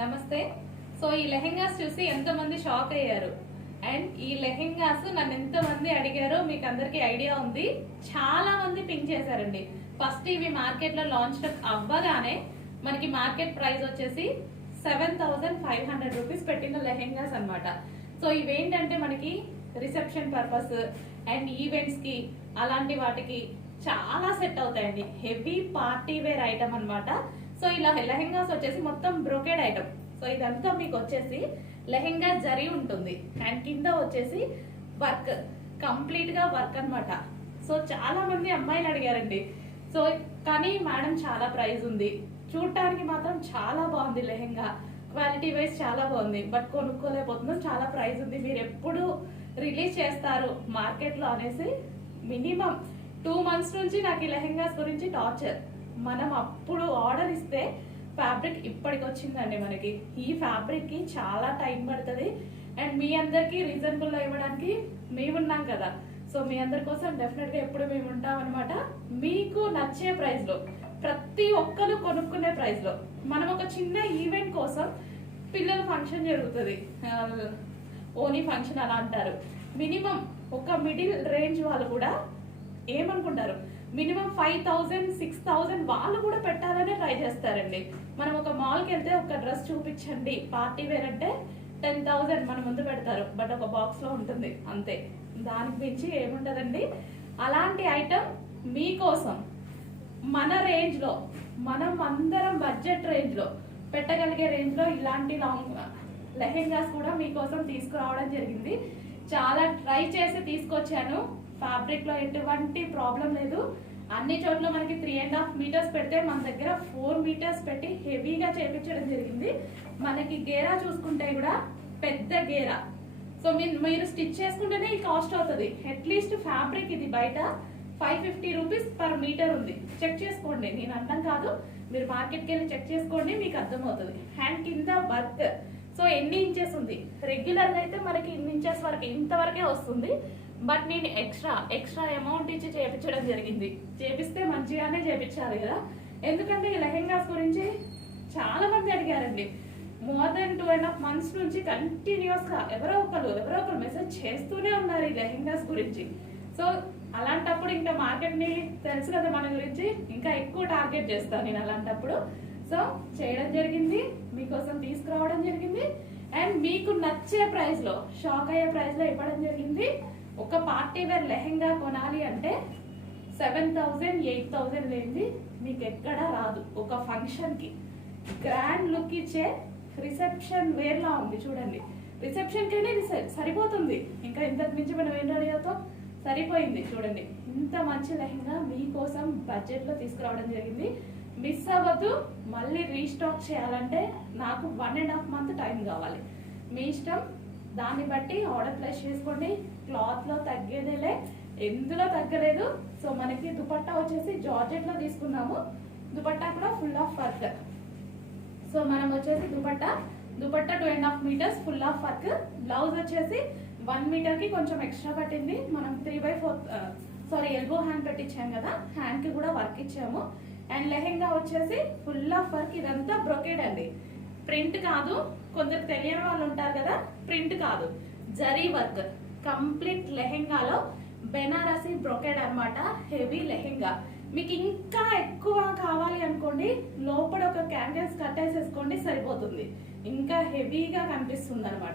నమస్తే. సో ఈ లెహెంగాస్ చూసి ఎంతో మంది షాక్ అయ్యారు. అండ్ ఈ లెహెంగాస్ నన్ను ఎంత మంది అడిగారో మీకు అందరికి ఐడియా ఉంది. చాలా మంది పింక్ చేశారండి. ఫస్ట్ ఇవి మార్కెట్ లో లాంచ్ అవ్వగానే మనకి మార్కెట్ ప్రైస్ వచ్చేసి 7,500 రూపీస్ పెట్టిన లెహెంగాస్ అన్నమాట. సో ఇవేంటంటే మనకి రిసెప్షన్ పర్పస్ అండ్ ఈవెంట్స్ కి అలాంటి వాటికి చాలా సెట్ అవుతాయండి. హెవీ పార్టీ వేర్ ఐటమ్ అన్నమాట. సో ఇలా లెహెంగాస్ వచ్చేసి మొత్తం బ్రోకెడ్ ఐటమ్. సో ఇదంతా మీకు వచ్చేసి లెహెంగా జరీ ఉంటుంది అండ్ కింద వచ్చేసి వర్క్, కంప్లీట్ గా వర్క్ అన్నమాట. సో చాలా మంది అమ్మాయిలు అడిగారండి. సో కానీ మేడం చాలా ప్రైస్ ఉంది, చూడటానికి మాత్రం చాలా బాగుంది లెహెంగా, క్వాలిటీ వైజ్ చాలా బాగుంది, బట్ కొనుక్కోలేకపోతున్నాం, చాలా ప్రైస్ ఉంది, మీరు ఎప్పుడు రిలీజ్ చేస్తారు మార్కెట్ లో అనేసి మినిమం 2 months నుంచి నాకు ఈ లెహెంగాస్ గురించి టార్చర్. మనం అప్పుడు ఆర్డర్ ఇస్తే ఫ్యాబ్రిక్ ఇప్పటికి వచ్చిందండి. మనకి ఈ ఫ్యాబ్రిక్ కి చాలా టైం పడుతుంది అండ్ మీ అందరికి రీజనబుల్ లో ఇవ్వడానికి మేమున్నాం కదా. సో మీ అందరి కోసం డెఫినెట్ గా ఎప్పుడు మేము ఉంటాం అనమాట. మీకు నచ్చే ప్రైస్ లో, ప్రతి ఒక్కరు కొనుక్కునే ప్రైస్ లో, మనం ఒక చిన్న ఈవెంట్ కోసం, పిల్లల ఫంక్షన్ జరుగుతుంది, ఓనీ ఫంక్షన్ అలా అంటారు, మినిమం ఒక మిడిల్ రేంజ్ వాళ్ళు కూడా ఏమనుకుంటారు, మినిమం 5,000 6,000 వాళ్ళు కూడా పెట్టాలనే ట్రై చేస్తారండి. మనం ఒక మాల్కి వెళ్తే ఒక డ్రెస్ చూపించండి పార్టీ వేర్ అంటే 10,000 మన ముందు పెడతారు, బట్ ఒక బాక్స్ లో ఉంటుంది అంతే, దానికి మించి ఏముంటదండి. అలాంటి ఐటమ్ మీకోసం మన రేంజ్ లో, మనం అందరం బడ్జెట్ రేంజ్ లో పెట్టగలిగే రేంజ్ లో ఇలాంటి లాంగ్ లెహెంగాస్ కూడా మీకోసం తీసుకురావడం జరిగింది. చాలా ట్రై చేసి తీసుకొచ్చాను. ఫ్యాబ్రిక్ లో ఎటువంటి ప్రాబ్లం లేదు. అన్ని చోట్ల మనకి 3.5 meters పెడితే మన దగ్గర 4 meters పెట్టి హెవీగా చేపించడం జరిగింది. మనకి గేరా చూసుకుంటే కూడా పెద్ద గేరా. సో మీరు స్టిచ్ చేసుకుంటేనే ఈ కాస్ట్ అవుతుంది. అట్లీస్ట్ ఫ్యాబ్రిక్ ఇది బయట 550 రూపీస్ పర్ మీటర్ ఉంది. చెక్ చేసుకోండి, నేను అర్థం కాదు, మీరు మార్కెట్కి వెళ్ళి చెక్ చేసుకోండి, మీకు అర్థమవుతుంది. హ్యాండ్ కింద వర్క్. సో ఎన్ని ఇంచెస్ ఉంది, రెగ్యులర్ గా అయితే మనకి ఇన్ని ఇంచెస్ వరకు, ఇంతవరకే వస్తుంది, బట్ నేను ఎక్స్ట్రా అమౌంట్ ఇచ్చి చేపించడం జరిగింది. చేపిస్తే మంచిగానే చేపించాలి కదా, ఎందుకంటే ఈ లెహెంగాస్ గురించి చాలా మంది అడిగారండి. మోర్ దెన్ 2.5 months నుంచి కంటిన్యూస్ గా ఎవరో ఒకరు మెసేజ్ చేస్తూనే ఉన్నారు ఈ లెహెంగాస్ గురించి. సో అలాంటప్పుడు ఇంకా మార్కెట్ ని తెలుసు కదా మన గురించి, ఇంకా ఎక్కువ టార్గెట్ చేస్తాను నేను అలాంటప్పుడు. సో చేయడం జరిగింది, మీకోసం తీసుకురావడం జరిగింది అండ్ మీకు నచ్చే ప్రైస్ లో, షాక్ అయ్యే ప్రైస్ లో ఇవ్వడం జరిగింది. ఒక పార్టీ వేర్ లెహెంగా కొనాలి అంటే 7,000 8,000 లేనిది మీకు ఎక్కడా రాదు. ఒక ఫంక్షన్ కి గ్రాండ్ లుక్ ఇచ్చే రిసెప్షన్ వేర్ లా ఉంది చూడండి. రిసెప్షన్ కైనా ఇది సరిపోతుంది, ఇంకా ఇంతకు మించి మనం ఏం రెడీ అవుతాం, సరిపోయింది చూడండి. ఇంత మంచి లెహెంగా మీకోసం బడ్జెట్ లో తీసుకురావడం జరిగింది. మిస్ అవ్వద్దు. మళ్ళీ రీస్టాక్ చేయాలంటే నాకు 1.5 month టైం కావాలి. మీ ఇష్టం, దాన్ని బట్టి ఆర్డర్ ప్లేస్ చేసుకోండి. క్లాత్ లో తగ్గేదేలే, ఎందులో తగ్గలేదు. సో మనకి దుపట్టా వచ్చేసి జార్జెట్ లో తీసుకున్నాము. దుపట్టా కూడా ఫుల్ ఆఫ్ వర్క్. సో మనం వచ్చేసి dupatta 2.5 meters full of work. Blouse వచ్చేసి 1 meter కి కొంచెం ఎక్స్ట్రా పట్టింది. మనం 3/4 ఎల్బో హ్యాండ్ పెట్టించాం కదా, హ్యాండ్ కి కూడా వర్క్ ఇచ్చాము. అండ్ లెహెంగా వచ్చేసి ఫుల్ ఆఫ్ వర్క్. ఇదంతా బ్రొకేడ్ అండి, ప్రింట్ కాదు. కొందరు తెలియని వాళ్ళు ఉంటారు కదా, ప్రింట్ కాదు, జరీ వర్క్. కంప్లీట్ లెహెంగాలో బెనారసి బ్రొకేడ్ అన్నమాట. హెవీ లెహెంగా. మీకు ఇంకా ఎక్కువ కావాలి అనుకోండి, లోపల ఒక క్యాండిల్స్ కట్టేసేసుకోండి, సరిపోతుంది. ఇంకా హెవీగా కనిపిస్తుంది అనమాట.